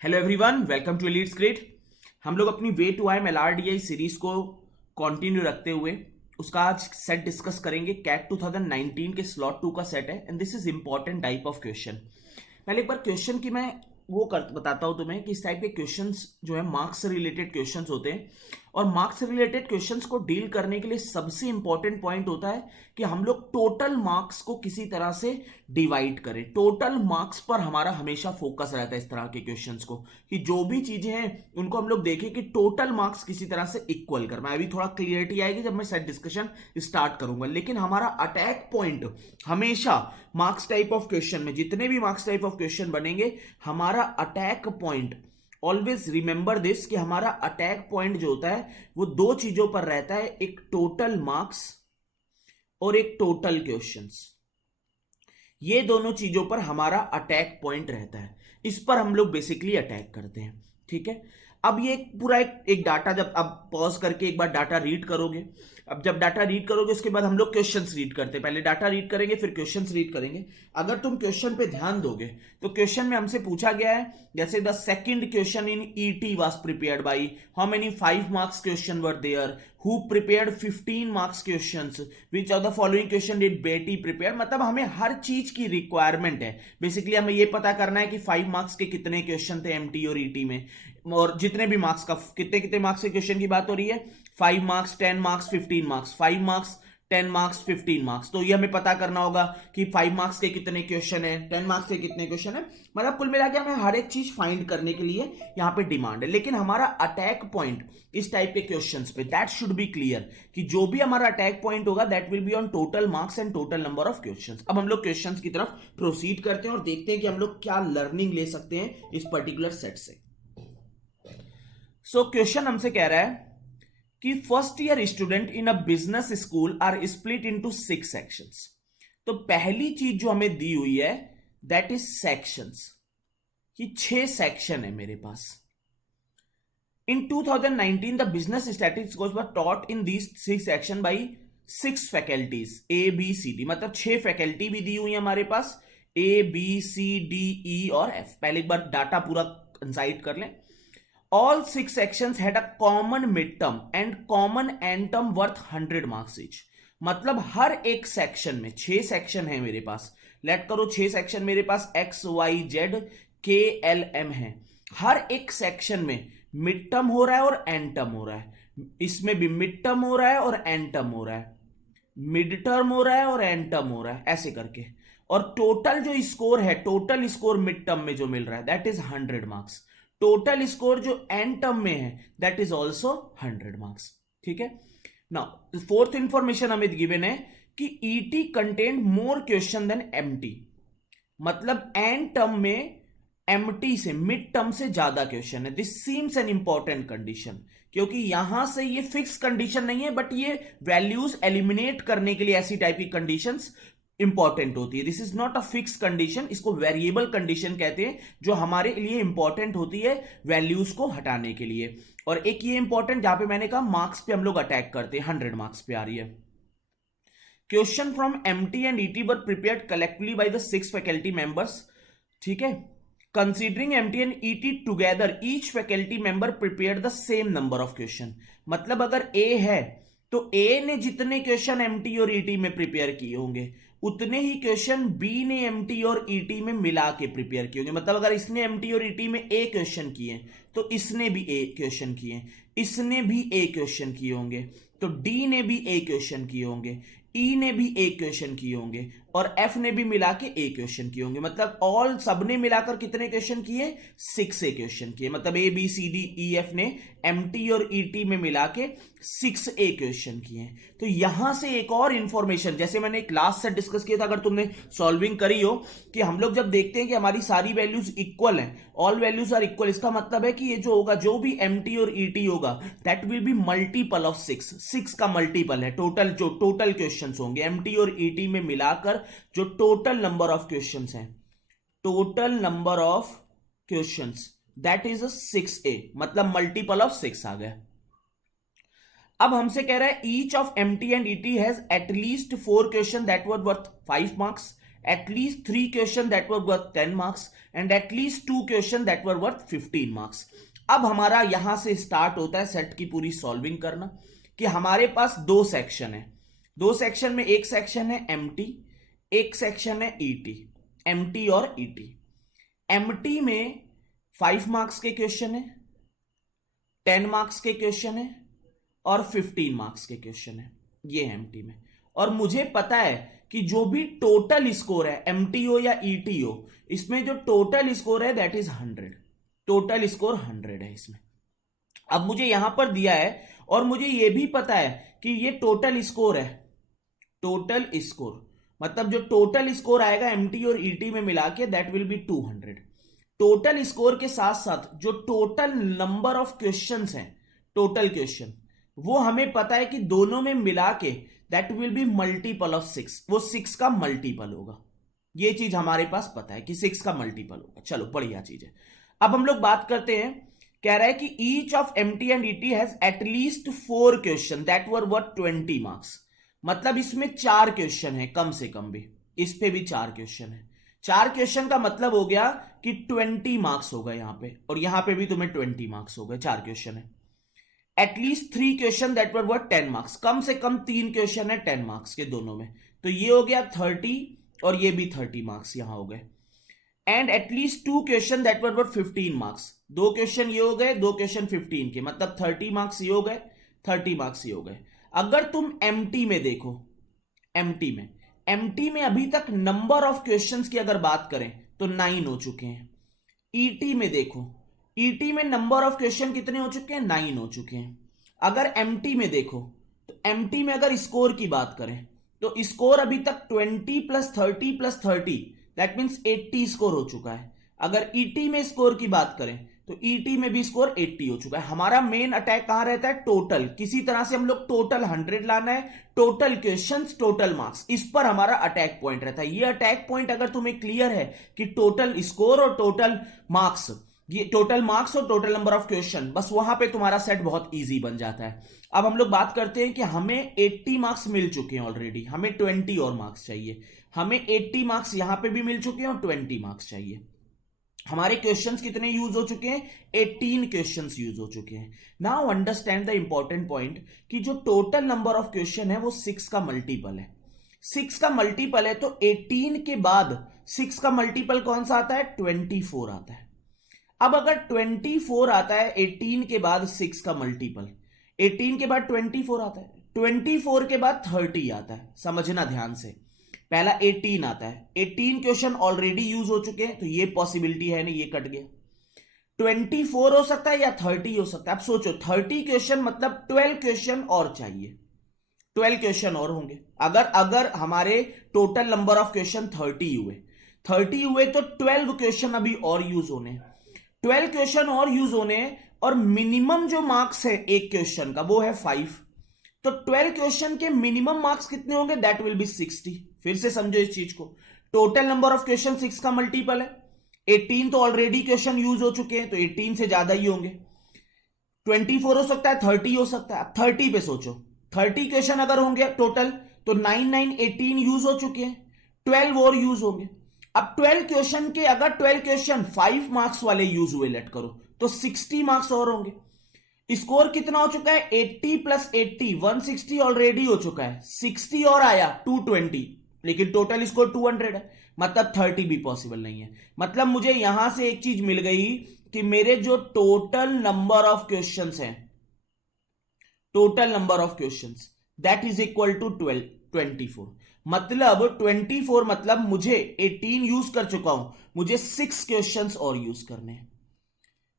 Hello everyone, welcome to Elites Grade. हम लोग अपनी way to I M LRDI series को कंटिन्यू रखते हुए उसका आज सेट डिस्कस करेंगे। कैट 2019 के स्लॉट 2 का सेट है and this is important type of question. पहले एक बार क्वेश्चन की मैं बताता हूं तुम्हें कि इस टाइप के क्वेश्चंस जो है मार्क्स से रिलेटेड क्वेश्चंस होते हैं और मार्क्स से रिलेटेड क्वेश्चंस को डील करने के लिए सबसे इंपॉर्टेंट पॉइंट होता है कि हम लोग टोटल मार्क्स को किसी तरह से डिवाइड करें। टोटल मार्क्स पर हमारा हमेशा फोकस रहता है इस तरह के क्वेश्चंस को, कि जो भी चीजें हैं उनको हम लोग देखें कि टोटल मार्क्स किसी तरह से इक्वल कर। मैं अभी थोड़ा क्लियरिटी आएगी जब मैं सेट डिस्कशन स्टार्ट करूंगा, लेकिन हमारा अटैक पॉइंट हमेशा मार्क्स टाइप ऑफ क्वेश्चन में, जितने भी मार्क्स टाइप ऑफ क्वेश्चन बनेंगे, हमारा attack point, always remember this, कि हमारा अटैक पॉइंट जो होता है वो दो चीजों पर रहता है, एक टोटल मार्क्स और एक टोटल क्वेश्चंस। ये दोनों चीजों पर हमारा अटैक पॉइंट रहता है, इस पर हम लोग बेसिकली अटैक करते हैं। ठीक है, अब ये पूरा एक डाटा, जब अब पॉज करके एक बार डाटा रीड करोगे, अब जब डाटा रीड करोगे उसके बाद हम लोग क्वेश्चंस रीड करते हैं। पहले डाटा रीड करेंगे फिर क्वेश्चंस रीड करेंगे। अगर तुम क्वेश्चन पे ध्यान दोगे तो क्वेश्चन में हमसे पूछा गया है, जैसे the second question in ET was prepared by how many 5 marks question were there, who prepared 15 marks questions, which of the following question did Betty prepare. मतलब हमें हर चीज की रिक्वायरमेंट है। बेसिकली हमें यह पता करना है कि 5 मार्क्स के कितने क्वेश्चन थे एमटी और ईटी में, और जितने भी मार्क्स का, कितने कितने मार्क्स के क्वेश्चन की बात हो रही है, 5 marks, 10 marks, 15 marks, 5 marks, 10 marks, 15 marks. तो ये हमें पता करना होगा कि 5 मार्क्स के कितने क्वेश्चन है, 10 मार्क्स के कितने क्वेश्चन है। मतलब कुल मिला के हमें हर एक चीज फाइंड करने के लिए यहां पे डिमांड है। लेकिन हमारा अटैक पॉइंट इस टाइप के क्वेश्चंस पे, दैट शुड बी क्लियर, कि जो भी हमारा अटैक पॉइंट होगा that will be on total marks and total number of questions. अब हम लोग क्वेश्चंस की तरफ प्रोसीड करते हैं और देखते हैं कि हम लोग क्या लर्निंग ले सकते हैं इस पर्टिकुलर सेट से। सो क्वेश्चन हमसे कह रहा है कि first year student in a business school are split into 6 sections. तो पहली चीज जो हमें दी हुई है दैट इज सेक्शंस, कि 6 सेक्शन है मेरे पास। इन 2019 the business statistics course were taught in these 6 section by 6 faculties ABCD। मतलब 6 फैकल्टी भी दी हुई है हमारे पास, ABCDE और F। पहले एक बार डाटा पूरा कंसाइड कर लें। All 6 sections had a common midterm and common end term worth 100 marks each। मतलब हर एक सेक्शन में, 6 सेक्शन है मेरे पास, लेट करो 6 सेक्शन मेरे पास XYZKLM है। हर एक सेक्शन में मिड टर्म हो रहा है और एंड टर्म हो रहा है। इसमें भी मिड टर्म हो रहा है और एंड टर्म हो रहा है, मिड टर्म हो रहा है और एंड टर्म हो रहा है, ऐसे करके। और टोटल जो स्कोर है, टोटल स्कोर मिड टर्म में जो मिल रहा है that is 100 marks. Total score जो एंड टर्म में है दैट इज ऑल्सो 100 मार्क्स। ठीक है, नाउ फोर्थ इंफॉर्मेशन हमें गिवन है कि ET content more question than MT. मतलब एंड टर्म में एमटी से, मिड टर्म से ज्यादा क्वेश्चन है। This seems an important condition, क्योंकि यहां से ये फिक्स कंडीशन नहीं है, बट ये वैल्यूज एलिमिनेट करने के लिए ऐसी टाइप की कंडीशंस इंपॉर्टेंट होती है। This is not a fix condition, इसको वेरिएबल कंडीशन कहते हैं, जो हमारे लिए इंपॉर्टेंट होती है वैल्यूज को हटाने के लिए। और एक ये इंपॉर्टेंट, जहां पे मैंने कहा मार्क्स पे हम लोग अटैक करते हैं, 100 मार्क्स पे आ रही है। Question from MT and ET were prepared collectively by the 6 faculty members. ठीक है, considering MT and ET together each faculty member prepared the same number of question. मतलब अगर ए है तो ए ने जितने क्वेश्चन एमटी और ईटी में प्रिपेयर किए होंगे उतने ही क्वेश्चन बी ने एमटी और ईटी में मिला के प्रिपेयर किए होंगे। मतलब अगर इसने एमटी और ईटी में ए क्वेश्चन किए तो इसने भी ए क्वेश्चन किए, इसने भी ए क्वेश्चन किए होंगे, तो डी ने भी ए क्वेश्चन किए होंगे, ई ने भी ए क्वेश्चन किए होंगे, और एफ ने भी मिला के ए क्वेश्चन किए होंगे। मतलब ऑल सबने मिलाकर कितने क्वेश्चन किए, 6 ए क्वेश्चन किए। मतलब ABCDEF ने एमटी और ईटी में मिला के 6 ए क्वेश्चन किए। तो यहां से एक और इंफॉर्मेशन, जैसे मैंने क्लास से डिस्कस किया था, अगर तुमने सॉल्विंग करी हो, कि हम लोग जब देखते हैं कि हमारी सारी वैल्यूज इक्वल हैं, ऑल वैल्यूज आर इक्वल, इसका मतलब है कि ये जो होगा, जो भी एमटी और ईटी होगा that will be multiple of 6। 6 का मल्टीपल है टोटल, जो टोटल क्वेश्चंस होंगे एमटी और ईटी में मिलाकर, जो टोटल नंबर ऑफ क्वेश्चंस हैं, total number of questions that is 6A। मतलब मल्टीपल ऑफ 6 आ गया। अब हमसे कह रहा है each of MT and ET has at least 4 question that were worth 5 marks at least 3 question that were worth 10 marks and at least 2 question that were worth 15 marks. अब हमारा यहां से स्टार्ट होता है सेट की पूरी सॉल्विंग करना कि हमारे पास दो सेक्शन है, दो सेक्शन में एक सेक्शन है एमटी, एक सेक्शन है ईटी, एमटी और ईटी। एमटी में 5 मार्क्स के क्वेश्चन है, 10 मार्क्स के क्वेश्चन है और 15 मार्क्स के क्वेश्चन है, ये है एमटी में। और मुझे पता है कि जो भी टोटल स्कोर है एमटी हो या ईटी हो, इसमें जो टोटल स्कोर है दैट इज 100, टोटल स्कोर 100 है इसमें। अब मुझे यहां पर दिया है और मुझे यह भी पता है कि ये टोटल स्कोर है, टोटल स्कोर मतलब जो टोटल स्कोर आएगा एमटी और ईटी में मिला के that will be 200। Total score के साथ साथ जो टोटल नंबर ऑफ क्वेश्चंस हैं, टोटल क्वेश्चन, वो हमें पता है कि दोनों में मिला के that will be multiple of 6, वो 6 का मल्टीपल होगा। ये चीज हमारे पास पता है कि 6 का मल्टीपल होगा। चलो बढ़िया चीज है। अब हम लोग बात करते हैं, कह रहा है कि each of MT and ET has at least 4 question that were worth 20 marks. मतलब इसमें 4 क्वेश्चन है कम से कम भी, इस पे भी 4 क्वेश्चन है। 4 क्वेश्चन का मतलब हो गया कि 20 मार्क्स हो गए यहां पे, और यहां पे भी तुम्हें 20 मार्क्स हो गए, 4 क्वेश्चन है। At least 3 question that were worth 10 marks, कम से कम 3 क्वेश्चन है 10 मार्क्स के दोनों में, तो ये हो गया 30 और ये भी 30 मार्क्स यहां हो गए। And at least 2 question that were worth 15 marks, 2 question ये हो गए, 2 क्वेश्चन 15 के, मतलब 30 मार्क्स ये हो गए, 30 मार्क्स ये हो गए। अगर तुम एमटी में देखो, एमटी में अभी तक नंबर ऑफ क्वेश्चंस की अगर बात करें तो 9 हो चुके हैं। ईटी में देखो, ईटी में नंबर ऑफ क्वेश्चन कितने हो चुके हैं, 9 हो चुके हैं। अगर एमटी में देखो तो एमटी में अगर स्कोर की बात करें तो स्कोर अभी तक 20 plus 30 plus 30 that means 80 score हो चुका है। अगर ईटी में स्कोर की बात करें तो ईटी में भी स्कोर 80 हो चुका है। हमारा मेन अटैक कहां रहता है, टोटल, किसी तरह से हम लोग टोटल 100 लाना है, टोटल क्वेश्चंस, टोटल मार्क्स, इस पर हमारा अटैक पॉइंट रहता है। ये अटैक पॉइंट अगर तुम्हें क्लियर है कि टोटल स्कोर और टोटल मार्क्स, ये टोटल मार्क्स और टोटल नंबर ऑफ क्वेश्चन, बस वहां पे तुम्हारा सेट बहुत इजी बन जाता है। अब हम लोग बात करते हैं कि हमें 80 मार्क्स मिल चुके हैं ऑलरेडी, हमें 20 और मार्क्स चाहिए। हमें 80 मार्क्स यहां पे भी मिल चुके हैं और 20 मार्क्स चाहिए। हमारे क्वेश्चंस कितने यूज हो चुके हैं, 18 क्वेश्चंस यूज हो चुके हैं। Now understand the important point कि जो टोटल नंबर ऑफ क्वेश्चन है वो 6 का मल्टीपल है। 6 का मल्टीपल है तो 18 के बाद 6 का मल्टीपल कौन सा आता है, 24 आता है। अब अगर 24 आता है 18 के बाद 6 का मल्टीपल, 18 के बाद 24 आता है, 24 के बाद 30 आता है। समझना ध्यान से, पहला 18 आता है, 18 क्वेश्चन ऑलरेडी यूज हो चुके हैं तो ये पॉसिबिलिटी है नहीं, ये कट गया। 24 हो सकता है या 30 हो सकता है। अब सोचो 30 क्वेश्चन मतलब 12 क्वेश्चन और चाहिए, 12 क्वेश्चन और होंगे। अगर हमारे टोटल नंबर ऑफ क्वेश्चन 30 हुए तो 12 क्वेश्चन अभी और यूज होने, 12 क्वेश्चन और यूज होने, और मिनिमम जो मार्क्स है एक क्वेश्चन का वो है 5, तो 12 क्वेश्चन के मिनिमम मार्क्स कितने होंगे, दैट विल बी 60। फिर से समझो इस चीज को, टोटल नंबर ऑफ क्वेश्चन 6 का मल्टीपल है, 18 तो ऑलरेडी क्वेश्चन यूज हो चुके हैं तो 18 से ज्यादा ही होंगे, 24 हो सकता है, 30 हो सकता है। अब 30 पे सोचो, 30 क्वेश्चन अगर होंगे टोटल तो 9 9 18 यूज हो चुके हैं, 12 और यूज होंगे। अब 12 क्वेश्चन के अगर 12 क्वेश्चन 5 मार्क्स वाले यूज हुए लेट करो तो 60 मार्क्स और होंगे। स्कोर कितना हो चुका है, 80 प्लस 80 160 ऑलरेडी हो चुका है, 60 और आया 220, लेकिन टोटल स्कोर 200 है, मतलब 30 भी पॉसिबल नहीं है। मतलब मुझे यहां से एक चीज मिल गई कि मेरे जो टोटल नंबर ऑफ क्वेश्चंस हैं, total number of questions that is equal to 24। मतलब 24 मतलब मुझे 18 यूज कर चुका हूं, मुझे 6 क्वेश्चंस और यूज करने हैं,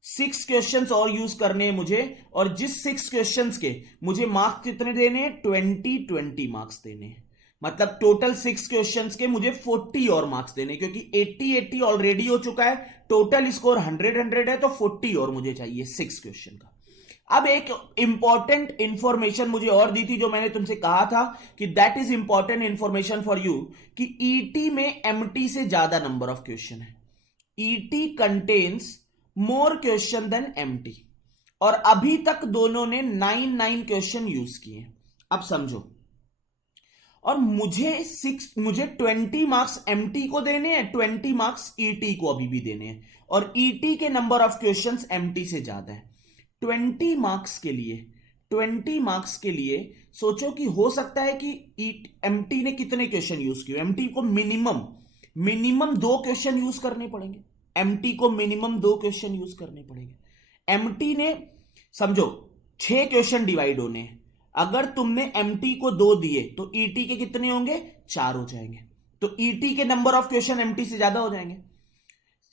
6 क्वेश्चंस और यूज करने हैं मुझे, और जिस 6 क्वेश्चंस के मुझे मार्क्स कितने देने हैं, 20 मार्क्स देने हैं। मतलब टोटल 6 क्वेश्चंस के मुझे 40 और मार्क्स देने, क्योंकि 80 ऑलरेडी हो चुका है, टोटल स्कोर 100 है, तो 40 और मुझे चाहिए 6 क्वेश्चन का। अब एक इंपॉर्टेंट इंफॉर्मेशन मुझे और दी थी जो मैंने तुमसे कहा था कि that is important information for you, कि ईटी में एमटी से ज्यादा नंबर ऑफ क्वेश्चन है, ET contains more question than MT, और अभी तक दोनों ने 9 क्वेश्चन यूज किए। अब समझो, और मुझे 20 मार्क्स एमटी को देने हैं, 20 मार्क्स ईटी को अभी भी देने हैं, और ईटी के नंबर ऑफ क्वेश्चंस एमटी से ज्यादा है। 20 मार्क्स के लिए 20 मार्क्स के लिए सोचो कि हो सकता है कि एमटी ने कितने क्वेश्चन यूज किए। एमटी को मिनिमम 2 क्वेश्चन यूज करने पड़ेंगे। एमटी को मिनिमम 2 क्वेश्चन यूज करने पड़ेंगे। एमटी ने समझो 6 क्वेश्चन डिवाइड होने हैं। अगर तुमने एमटी को 2 दिए तो ईटी के कितने होंगे? 4 हो जाएंगे। तो ईटी के नंबर ऑफ क्वेश्चन एमटी से ज्यादा हो जाएंगे।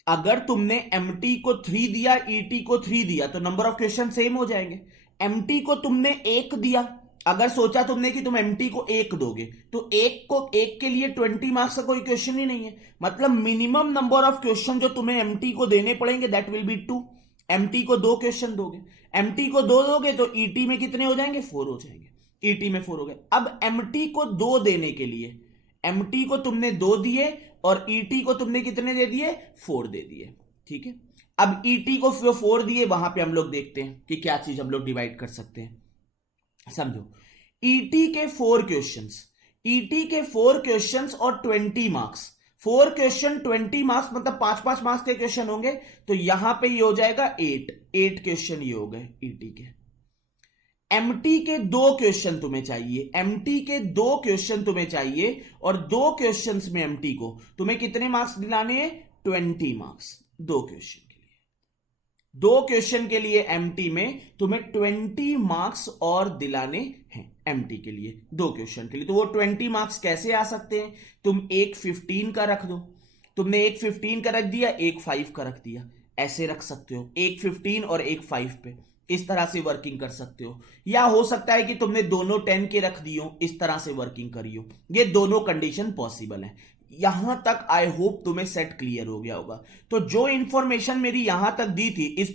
अगर तुमने एमटी को 3 दिया, ईटी को 3 दिया, तो नंबर ऑफ क्वेश्चन सेम हो जाएंगे। एमटी को तुमने 1 दिया, अगर सोचा तुमने कि तुम एमटी को 1 दोगे तो 1 के लिए 20 मार्क्स का कोई क्वेश्चन ही नहीं है। मतलब मिनिमम नंबर ऑफ क्वेश्चन जो तुम्हें एमटी को देने पड़ेंगे दैट विल बी 2। एमटी को 2 क्वेश्चन दोगे, एमटी को 2 दोगे तो ईटी में कितने हो जाएंगे? 4 हो जाएंगे। ईटी में 4 हो गए। अब एमटी को 2 देने के लिए एमटी को तुमने 2 दिए और ईटी को तुमने कितने दे दिए? 4 दे दिए। ठीक है, अब ईटी को 4 दिए, वहां पे हम लोग देखते हैं कि क्या चीज हम लोग डिवाइड कर सकते हैं। समझो, ईटी के 4 क्वेश्चंस और 20 मार्क्स। 4 क्वेश्चन 20 मार्क्स मतलब 5-5 मार्क्स के क्वेश्चन होंगे। तो यहां पे ये हो जाएगा 8 क्वेश्चन ये हो गए ईटी के। एमटी के 2 क्वेश्चन तुम्हें चाहिए, एमटी के 2 क्वेश्चन तुम्हें चाहिए, और 2 क्वेश्चंस में एमटी को तुम्हें कितने मार्क्स दिलाने हैं? 20 मार्क्स 2 क्वेश्चन के लिए। 2 क्वेश्चन के लिए एमटी में तुम्हें 20 मार्क्स और दिलाने हैं। एमटी के लिए 2 क्वेश्चन के लिए तो वो 20 मार्क्स कैसे आ सकते हैं? तुम एक 15 का रख दो, तुमने एक 15 का रख दिया, एक 5 का रख दिया, ऐसे रख सकते हो। एक 15 और एक 5 पे इस तरह से वर्किंग कर सकते हो। या हो सकता है कि तुमने दोनों 10 के रख दियो, इस तरह से वर्किंग करियो। ये दोनों कंडीशन पॉसिबल है। यहां तक आई होप तुम्हें सेट क्लियर हो गया होगा। तो जो इंफॉर्मेशन मेरी यहां तक दी थी, इस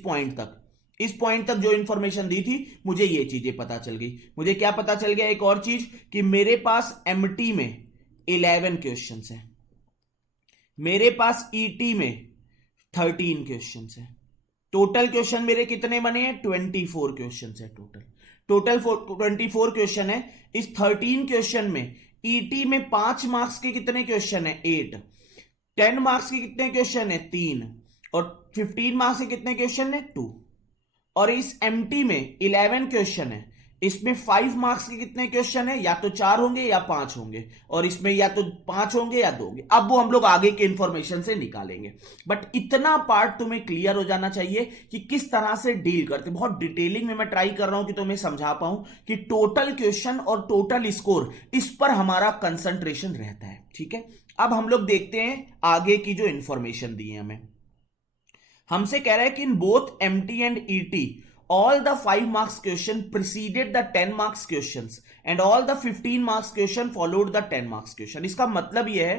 पॉइंट तक जो इंफॉर्मेशन दी थी, मुझे ये चीजें पता चल गई। मुझे क्या पता चल गया? एक और चीज कि मेरे पास एमटी में 11 क्वेश्चंस है, मेरे पास ईटी में 13 क्वेश्चंस है। टोटल क्वेश्चन मेरे कितने बने हैं? 24 क्वेश्चन है। टोटल 24 क्वेश्चन है। इस 13 क्वेश्चन में ईटी में 5 मार्क्स के कितने क्वेश्चन है? 8। 10 मार्क्स के कितने क्वेश्चन है? 3। और 15 मार्क्स के कितने क्वेश्चन है? 2। और इस एमटी में 11 क्वेश्चन है, इसमें 5 मार्क्स के कितने क्वेश्चन है? या तो 4 होंगे या 5 होंगे, और इसमें या तो 5 होंगे या 2 होंगे। अब वो हम लोग आगे के इंफॉर्मेशन से निकालेंगे। बट इतना पार्ट तुम्हें क्लियर हो जाना चाहिए कि किस तरह से डील करते। बहुत डिटेलिंग में मैं ट्राई कर रहा हूं कि तुम्हें समझा पाऊं कि टोटल क्वेश्चन और टोटल स्कोर, इस पर हमारा कंसंट्रेशन रहता है। ठीक है, अब हम लोग देखते हैं आगे की जो इंफॉर्मेशन दी है हमें। हमसे कह रहा है कि in both MT and ET all the 5 marks question preceded the 10 marks questions and all the 15 marks question followed the 10 marks question। इसका मतलब यह है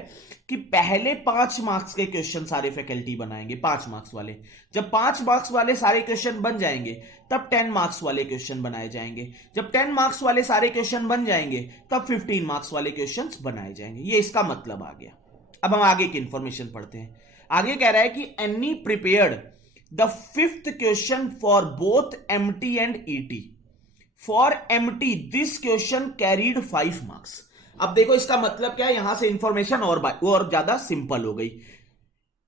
कि पहले 5 मार्क्स के क्वेश्चन सारे फैकल्टी बनाएंगे, 5 मार्क्स वाले। जब 5 मार्क्स वाले सारे क्वेश्चन बन जाएंगे तब 10 मार्क्स वाले क्वेश्चन बनाए जाएंगे। जब 10 मार्क्स वाले सारे क्वेश्चन बन जाएंगे तब 15 मार्क्स वाले क्वेश्चन बनाए जाएंगे। ये इसका मतलब आ गया। अब हम आगे की इंफॉर्मेशन पढ़ते हैं। आगे कह रहा है कि Annie prepared the 5th question for both MT and ET। For MT this question carried 5 marks। अब देखो इसका मतलब क्या है, यहां से इंफॉर्मेशन और ज्यादा सिंपल हो गई।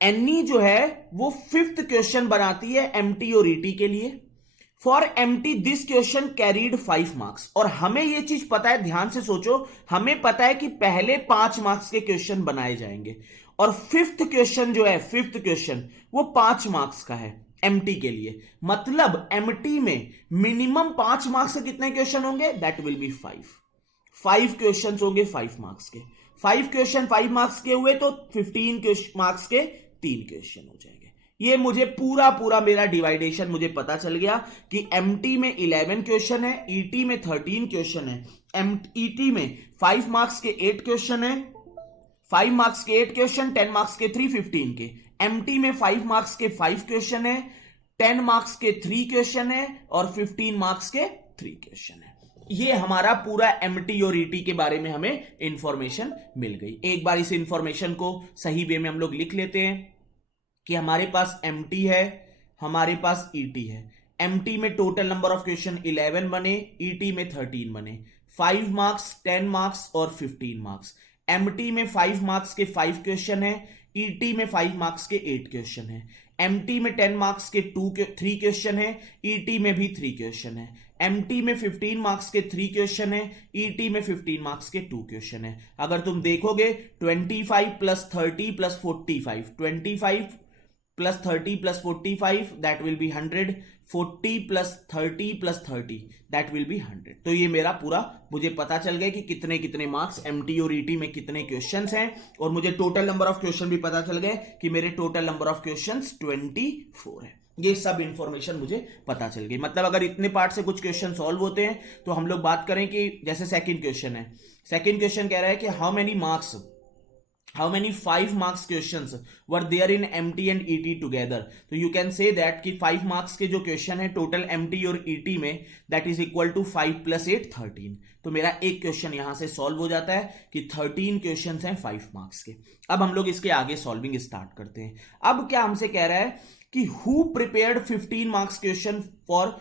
एनी जो है वो 5th क्वेश्चन बनाती है MT और ET के लिए। For MT this question carried 5 marks. और हमें यह चीज पता है, ध्यान से सोचो, हमें पता है कि पहले 5 मार्क्स के क्वेश्चन बनाए जाएंगे और 5th क्वेश्चन जो है, 5th क्वेश्चन वो 5 मार्क्स का है MT के लिए। मतलब MT में मिनिमम 5 मार्क्स के कितने क्वेश्चन होंगे? दैट विल बी 5 क्वेश्चन होंगे 5 मार्क्स के। 5 क्वेश्चन 5 मार्क्स के हुए तो 15 मार्क्स के 3 क्वेश्चन हो जाएंगे। ये मुझे पूरा मेरा डिवाइडेशन मुझे पता चल गया कि MT में 11 क्वेश्चन है, ET में 13 क्वेश्चन है, ET में 5 मार्क्स के 8 क्वेश्चन है, 5 मार्क्स के 8 क्वेश्चन, 10 मार्क्स के 3, 15 के। MT में 5 मार्क्स के 5 क्वेश्चन है, 10 मार्क्स के 3 क्वेश्चन है और 15 मार्क्स के 3 क्वेश्चन है। ये हमारा पूरा MT और ET के बारे में हमें इंफॉर्मेशन मिल गई। एक बार इस इंफॉर्मेशन को सही वे में हम लोग लिख लेते हैं कि हमारे पास MT है, हमारे पास ET है। MT में टोटल नंबर ऑफ क्वेश्चन 11 बने, ET में 13 बने। 5 मार्क्स, 10 मार्क्स और 15 मार्क्स। एमटी में 5 मार्क्स के 5 क्वेश्चन है, ईटी में 5 मार्क्स के 8 क्वेश्चन है। एमटी में 10 मार्क्स के 3 क्वेश्चन है, ईटी में भी 3 क्वेश्चन है। एमटी में 15 मार्क्स के 3 क्वेश्चन है, ईटी में 15 मार्क्स के 2 क्वेश्चन है। अगर तुम देखोगे 25 plus 30 plus 45, 25 plus 30 plus 45 that will be 100, 40 plus 30 plus 30 that will be 100। तो ये मेरा पूरा मुझे पता चल गया कि कितने कितने मार्क्स एमटी और ईटी में कितने क्वेश्चंस हैं, और मुझे टोटल नंबर ऑफ क्वेश्चन भी पता चल गए कि मेरे टोटल नंबर ऑफ क्वेश्चंस 24 है। ये सब इंफॉर्मेशन मुझे पता चल गई। मतलब अगर इतने पार्ट से कुछ क्वेश्चन सॉल्व होते हैं तो हम लोग बात करें कि जैसे सेकंड क्वेश्चन है, सेकंड क्वेश्चन कह रहा है कि how many 5 marks questions were there in MT and ET together। तो you can say that कि 5 marks के जो क्वेश्चन है टोटल MT और ET में that is equal to 5 plus 8 13। तो मेरा एक क्वेश्चन यहां से सॉल्व हो जाता है कि 13 क्वेश्चंस हैं 5 मार्क्स के। अब हम लोग इसके आगे सॉल्विंग स्टार्ट करते हैं। अब क्या हमसे कह रहा है कि who prepared 15 marks question for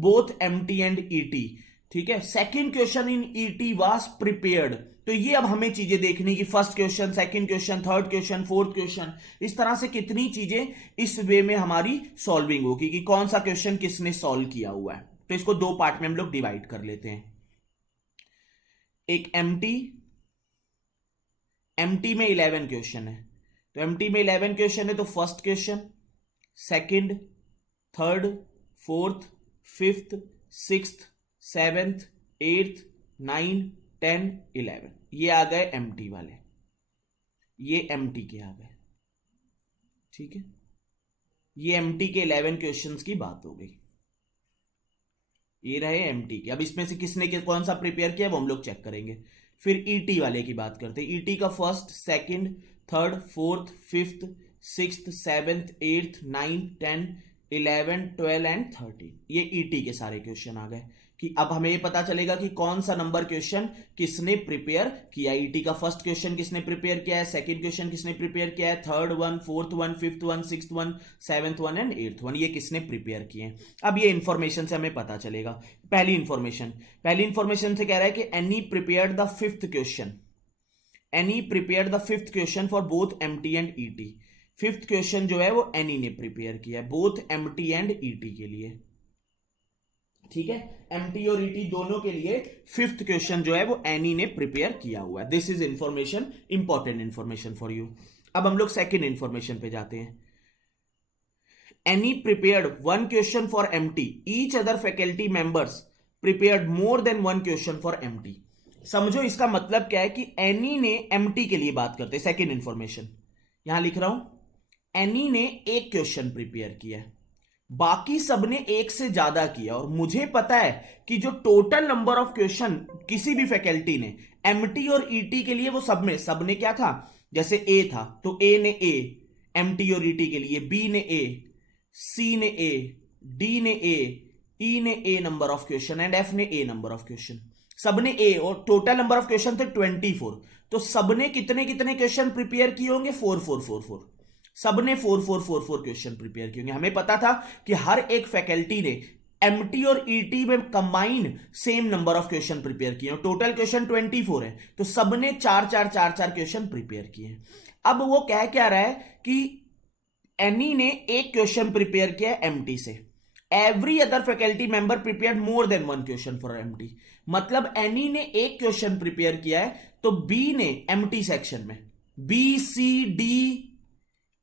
both MT and ET। ठीक है, second question in ET was prepared. तो ये अब हमें चीजें देखनी कि first question, second question, third question, fourth question, इस तरह से कितनी चीजें इस वे में हमारी सॉल्विंग होगी कि कौन सा क्वेश्चन किसने सॉल्व किया हुआ है। तो इसको दो पार्ट में हम लोग डिवाइड कर लेते हैं। एक एमटी में 11 क्वेश्चन है, तो एमटी में 11 क्वेश्चन है तो first question, second, third, fourth, fifth, sixth, seventh, eighth, 9, 10, 11 ये आ गए एमटी वाले, ये एमटी के आ गए। ठीक है, ये एमटी के 11 क्वेश्चंस की बात हो गई। ये रहे एमटी के। अब इसमें से किसने कौन सा प्रिपेयर किया वो हम लोग चेक करेंगे। फिर ईटी वाले की बात करते हैं। ईटी का first, second, third, fourth, fifth, sixth, seventh, eighth, 9, 10, 11, 12 and 13 ये ईटी के सारे क्वेश्चन आ गए। कि अब हमें ये पता चलेगा कि कौन सा नंबर क्वेश्चन किसने प्रिपेयर किया। ईटी का फर्स्ट क्वेश्चन किसने प्रिपेयर किया है, सेकंड क्वेश्चन किसने प्रिपेयर किया है, third one, fourth one, fifth one, sixth one, seventh one and eighth one ये किसने प्रिपेयर किए। अब ये इंफॉर्मेशन से हमें पता चलेगा। पहली इंफॉर्मेशन से कह रहा है कि Annie prepared the fifth question for both MT and ET. Fifth question जो है वो एनी ने प्रिपेयर किया है बोथ एमटी एंड ईटी के लिए। ठीक है, एमटी और ईटी दोनों के लिए फिफ्थ क्वेश्चन जो है वो एनी ने प्रिपेयर किया हुआ है। This is information, important information for you. अब हम लोग सेकंड इंफॉर्मेशन पे जाते हैं। Annie prepared 1 question for MT, each other faculty members prepared more than 1 question for MT. समझो इसका मतलब क्या है कि एनी ने एमटी के लिए बात करते हैं। सेकेंड इंफॉर्मेशन यहां लिख रहा हूं, एनी ने एक क्वेश्चन प्रिपेयर किया है, बाकी सबने एक से ज्यादा किया। और मुझे पता है कि जो टोटल नंबर ऑफ क्वेश्चन किसी भी फैकल्टी ने एमटी और ईटी के लिए वो सबने क्या था, जैसे ए था तो ए ने ए एमटी और ईटी के लिए, बी ने ए, सी ने ए, डी ने ए, ई ने a number of question and f ने ए नंबर ऑफ क्वेश्चन। सबने ए, और टोटल नंबर ऑफ क्वेश्चन थे 24। तो सबने कितने कितने क्वेश्चन प्रिपेयर किए होंगे, 4 4 4 4। सबने 4 4 4 4 क्वेश्चन प्रिपेयर किए होंगे। हमें पता था कि हर एक फैकल्टी ने एमटी और ईटी में combined same number of question prepare किए। टोटल क्वेश्चन 24 है तो सबने 4 4 4 4 क्वेश्चन प्रिपेयर किए। अब वो क्या रहा है कि एनी ने एक क्वेश्चन प्रिपेयर किया एमटी से, every other faculty member prepare more than 1 question for MT. मतलब एनी ने एक क्वेश्चन प्रिपेयर किया है तो बी ने एमटी सेक्शन में B, C, D,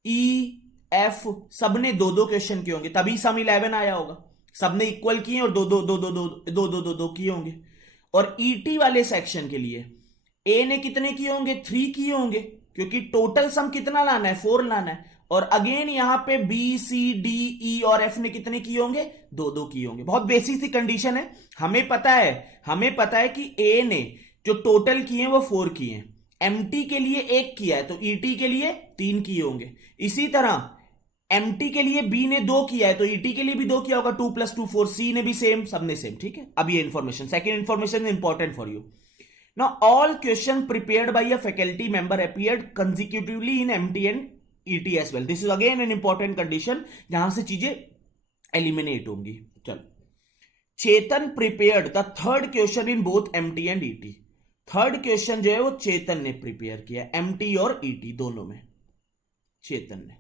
E, F सबने 2 क्वेश्चन किए होंगे, तभी सम 11 आया होगा। सबने इक्वल किए और 2 किए होंगे। और ईटी वाले सेक्शन के लिए ए ने कितने किए होंगे, 3 किए होंगे, क्योंकि टोटल सम कितना लाना है, 4 लाना है। और अगेन यहां पे बी, सी, डी, ई और एफ ने कितने किए होंगे, 2 किए होंगे। बहुत बेसिक सी कंडीशन है। हमें पता है कि ए ने जो टोटल किए वो 4 किए हैं, एमटी के लिए 1 किया है तो ईटी के लिए 3 किए होंगे। इसी तरह एमटी के लिए बी ने 2 किया है तो ईटी के लिए भी 2 किया होगा, 2 + 2 4। सी ने भी सेम, सबने सेम। ठीक है, अब ये information, second information important for you. Now all question prepared by a faculty member appeared consecutively in MT and ET as well. This is again an important condition, जहां से चीजें एलिमिनेट होंगी। चलो, Chetan prepared the third question in both MT and ET. Third question जो है वो चेतन ने prepare किया, एमटी और ईटी दोनों में चेतन ने।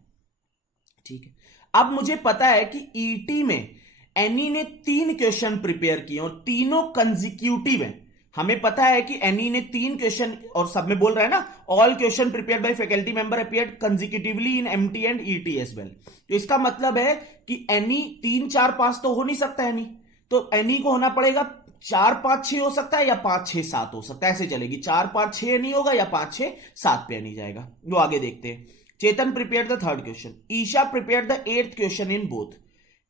ठीक है, अब मुझे पता है कि ईटी में एनी ने 3 क्वेश्चन प्रिपेयर किए और तीनों कंजिक्यूटिव हैं। हमें पता है कि एनी ने 3 क्वेश्चन, और सब में बोल रहा है ना, all question prepared by faculty member appeared consecutively in MT and ET as well. तो इसका मतलब है कि एनी 3 4 5 तो हो नहीं सकता एनी, तो एनी को होना पड़ेगा 4 5 6 हो सकता है या 5 6 7 हो सकता है, ऐसे चलेगी। 4 5 6 नहीं होगा या 5 6 7 पे नहीं जाएगा। वो आगे देखते हैं। Chetan prepare the third question, Isha prepare the 8th question in both.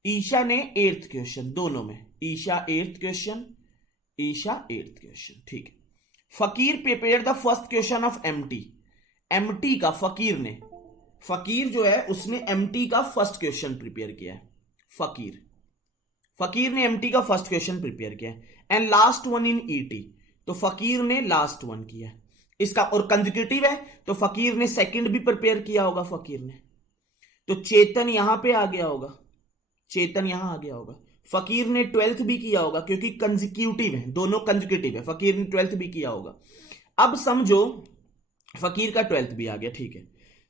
Isha ने 8th क्वेश्चन दोनों में, Isha 8th question, Isha 8th question. ठीक है, Fakir prepare the first question of MT. MT का फकीर ने, फकीर जो है उसने एमटी का फर्स्ट क्वेश्चन प्रिपेयर किया है। फकीर ने एमटी का फर्स्ट क्वेश्चन प्रिपेयर किया है। And last one in ET, तो फकीर ने लास्ट वन किया है इसका, और कंसेक्यूटिव है तो फकीर ने सेकंड भी प्रिपेयर किया होगा फकीर ने, तो चेतन यहां पे आ गया होगा, चेतन यहां आ गया होगा। फकीर ने 12th भी किया होगा क्योंकि कंसेक्यूटिव है, दोनों कंसेक्यूटिव है। फकीर ने 12th भी किया होगा। अब समझो फकीर का 12th भी आ गया। ठीक है,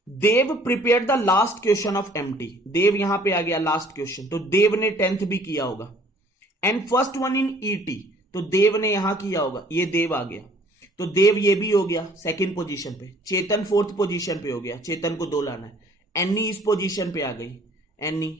Dev prepare the last question of MT, Dev यहां पे आ गया लास्ट क्वेश्चन, तो देव ने 10th भी किया होगा। And first one in ET, तो देव ने यहां किया होगा, ये देव आ गया, तो देव ये भी हो गया सेकंड पोजीशन पे। चेतन 4th पोजीशन पे हो गया, चेतन को 2 लाना है। एनी इस पोजीशन पे आ गई, एनी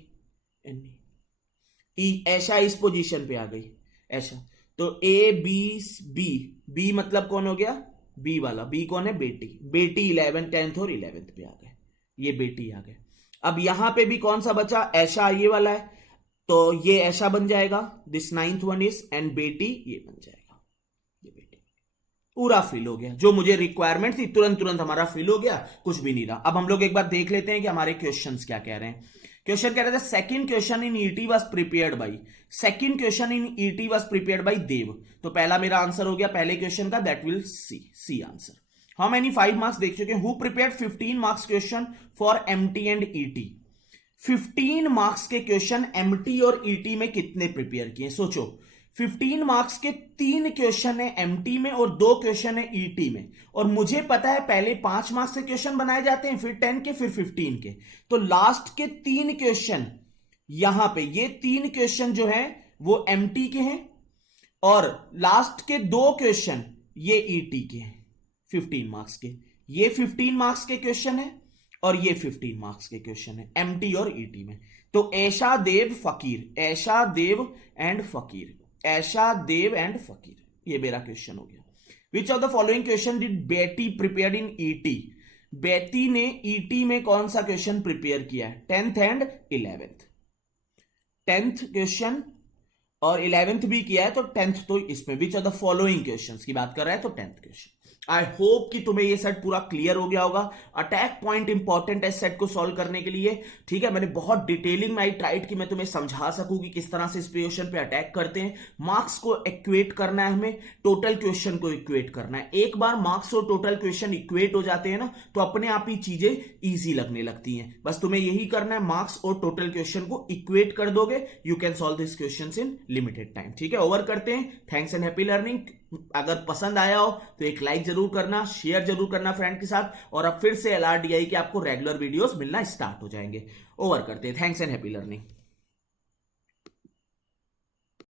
ऐशा इस पोजीशन पे आ गई, ऐशा। तो ए बी बी, बी मतलब कौन हो गया, बी वाला। बी कौन है, बेटी। बेटी 11th 10th और 11th पे आ गए, ये बेटी आ गए। अब यहां पे भी कौन सा बचा, ऐशा ये वाला है, तो ये ऐशा बन जाएगा, this 9th one is, and बेटी ये बन जाएगा, ये बेटी। पूरा फिल हो गया, जो मुझे रिक्वायरमेंट थी तुरंत हमारा फिल हो गया, कुछ भी नहीं रहा। अब हम लोग एक बार देख लेते हैं कि हमारे क्वेश्चंस क्या कह रहे हैं। क्वेश्चन कह रहे थे second question in ET was prepared by, second question in ET was prepared by Dev. तो पहला मेरा आंसर हो गया पहले क्वेश्चन का, that will see answer. How many 5 marks देख चुके हैं। Who prepared 15 marks question for MT and ET. 15 marks के क्वेश्चन एमटी और ईटी में कितने प्रिपेयर किए, सोचो। 15 मार्क्स के 3 क्वेश्चन है एमटी में और 2 क्वेश्चन है ईटी में, और मुझे पता है पहले 5 मार्क्स के क्वेश्चन बनाए जाते हैं, फिर 10 के, फिर 15 के। तो लास्ट के 3 क्वेश्चन यहां पे, ये 3 क्वेश्चन जो है वो एमटी के हैं, और लास्ट के 2 क्वेश्चन ये ईटी के हैं 15 मार्क्स के। ये 15 मार्क्स के क्वेश्चन है और ये 15 मार्क्स के क्वेश्चन है एमटी और ईटी में। तो ऐशा देव फकीर, ऐशा देव एंड फकीर, ऐशा देव एंड फकीर, ये मेरा क्वेश्चन हो गया। Which of the following question did Betty prepare in ET. बेटी ने ईटी में कौन सा क्वेश्चन प्रिपेयर किया है, 10th and 11th। 10th question और 11th भी किया है, तो 10th तो इसमें। Which of the following questions की बात कर रहा है, तो 10th क्वेश्चन। आई होप कि तुम्हें ये सेट पूरा क्लियर हो गया होगा। अटैक पॉइंट इंपॉर्टेंट है सेट को सॉल्व करने के लिए, ठीक है। मैंने बहुत डिटेलिंग में आई ट्राइड कि मैं तुम्हें समझा सकूं कि किस तरह से इस क्वेश्चन पे अटैक करते हैं। मार्क्स को इक्वेट करना है हमें, टोटल क्वेश्चन को इक्वेट करना है। एक बार मार्क्स और टोटल क्वेश्चन इक्वेट हो जाते हैं ना, तो अपने आप ही चीजें ईजी लगने लगती हैं। बस तुम्हें यही करना है, मार्क्स और टोटल क्वेश्चन को इक्वेट कर दोगे, you can solve this question in limited time, ठीक है। ओवर करते हैं। Thanks and happy learning. अगर पसंद आया हो तो एक लाइक जरूर करना, शेयर जरूर करना फ्रेंड के साथ, और अब फिर से LRDI के आपको रेगुलर वीडियोस मिलना स्टार्ट हो जाएंगे। ओवर करते हैं। Thanks and happy learning.